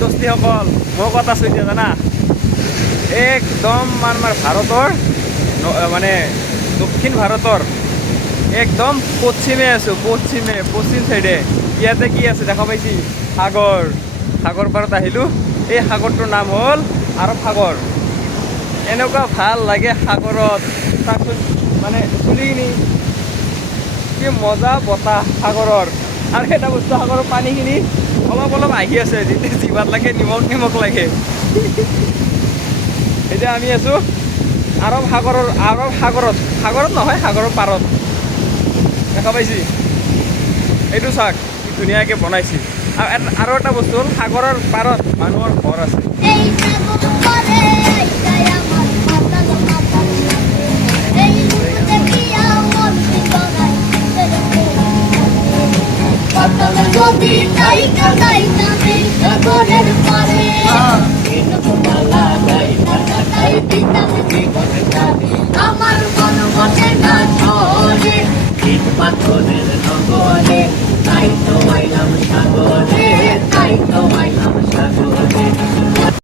দোস্তিসকল মই ক'ত আছোঁ এতিয়া জানা একদম আমাৰ ভাৰতৰ মানে দক্ষিণ ভাৰতৰ একদম পশ্চিমে আছোঁ পশ্চিম চাইডে ইয়াতে কি আছে দেখা পাইছি সাগৰ পাৰত আহিলোঁ এই সাগৰটোৰ নাম হ'ল আৰৱ সাগৰ এনেকুৱা ভাল লাগে সাগৰত চাচোন মানে চুলিখিনি কি মজা বতাহ সাগৰৰ আৰু এটা বস্তু সাগৰৰ পানীখিনি অলপ আহি আছে যেতিয়া জিভাত লাগে নিমখ লাগে এতিয়া আমি আছোঁ আৰৱ সাগৰত নহয় সাগৰৰ পাৰত দেখা পাইছি এইটো চাওক কি ধুনীয়াকৈ বনাইছে আৰু এটা বস্তু হ'ল সাগৰৰ পাৰত মানুহৰ ঘৰ আছে আমাৰ মন বসে না চলে ইট পাথৰেৰ নগৰে তাই তো আইলাম সাগৰে